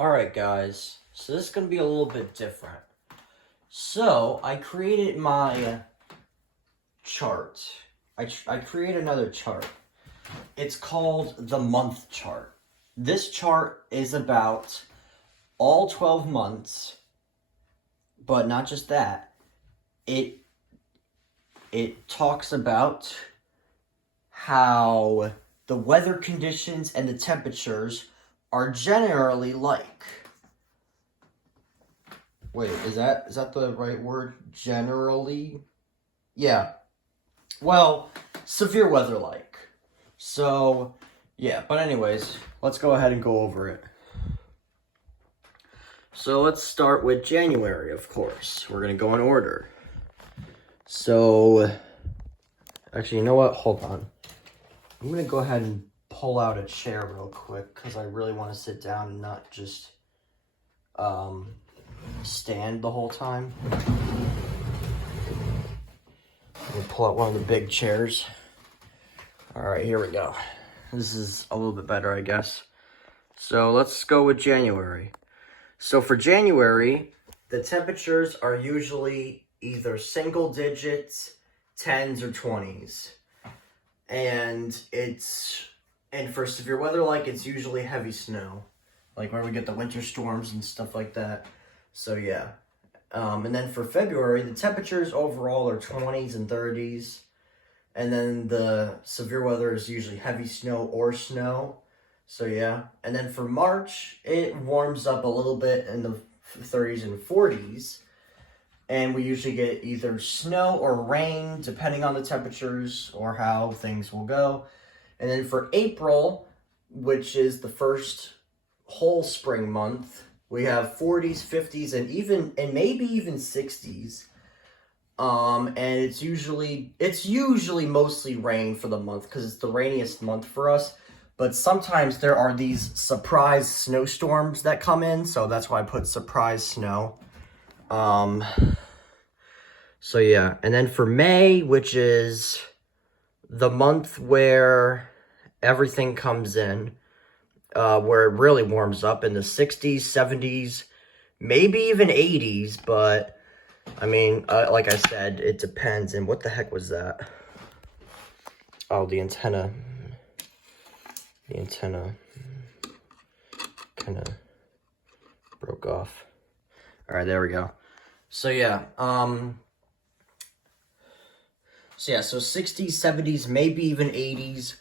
Alright guys, so this is going to be a little bit different. So, I created my chart. I create another chart. It's called the month chart. This chart is about all 12 months, but not just that. It talks about how the weather conditions and the temperatures are generally like. Wait, is that the right word? Generally? Yeah. Well, severe weather like. So, yeah, but anyways, let's go ahead and go over it. So let's start with January, of course. We're going to go in order. So, actually, you know what? Hold on. I'm going to go ahead and pull out a chair real quick because I really want to sit down and not just stand the whole time. I'm going to pull out one of the big chairs. Alright, here we go. This is a little bit better, I guess. So let's go with January. So for January, the temperatures are usually either single digits, 10s, or 20s. And for severe weather, like, it's usually heavy snow. Like where we get the winter storms and stuff like that. So yeah. And then for February, the temperatures overall are 20s and 30s. And then the severe weather is usually heavy snow or snow. So yeah. And then for March, it warms up a little bit in the 30s and 40s. And we usually get either snow or rain, depending on the temperatures or how things will go. And then for April, which is the first whole spring month, we have 40s, 50s, and maybe even 60s. And it's usually mostly rain for the month because it's the rainiest month for us. But sometimes there are these surprise snowstorms that come in, so that's why I put surprise snow. So yeah, and then for May, which is the month where everything comes in, where it really warms up in the 60s, 70s, maybe even 80s, but I mean, like I said, it depends. And what the heck was that? Oh, the antenna. The antenna kind of broke off. All right, there we go. So yeah, so 60s, 70s, maybe even 80s.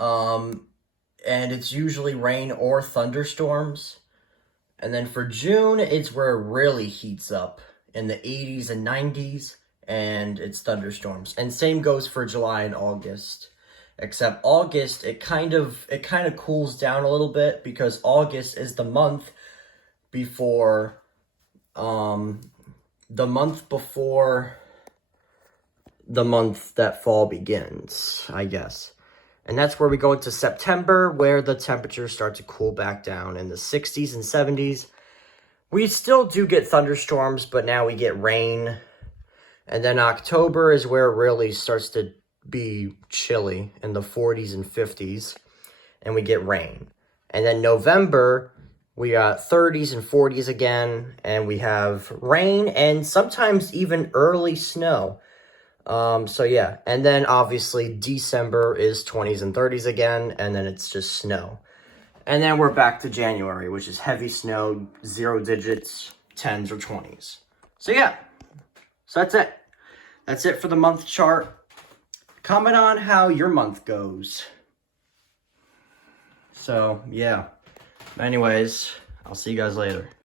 And it's usually rain or thunderstorms. And then for June, it's where it really heats up in the 80s and 90s, and it's thunderstorms. And same goes for July and August. Except August, it kind of cools down a little bit because August is the month before the month that fall begins, I guess. And that's where we go into September, where the temperatures start to cool back down in the 60s and 70s. We still do get thunderstorms, but now we get rain. And then October is where it really starts to be chilly in the 40s and 50s. And we get rain. And then November, we got 30s and 40s again. And we have rain and sometimes even early snow. So yeah, and then obviously December is 20s and 30s again, and then it's just snow. And then we're back to January, which is heavy snow, 0 digits, 10s or 20s. So yeah, so that's it. That's it for the month chart. Comment on how your month goes. So yeah, anyways, I'll see you guys later.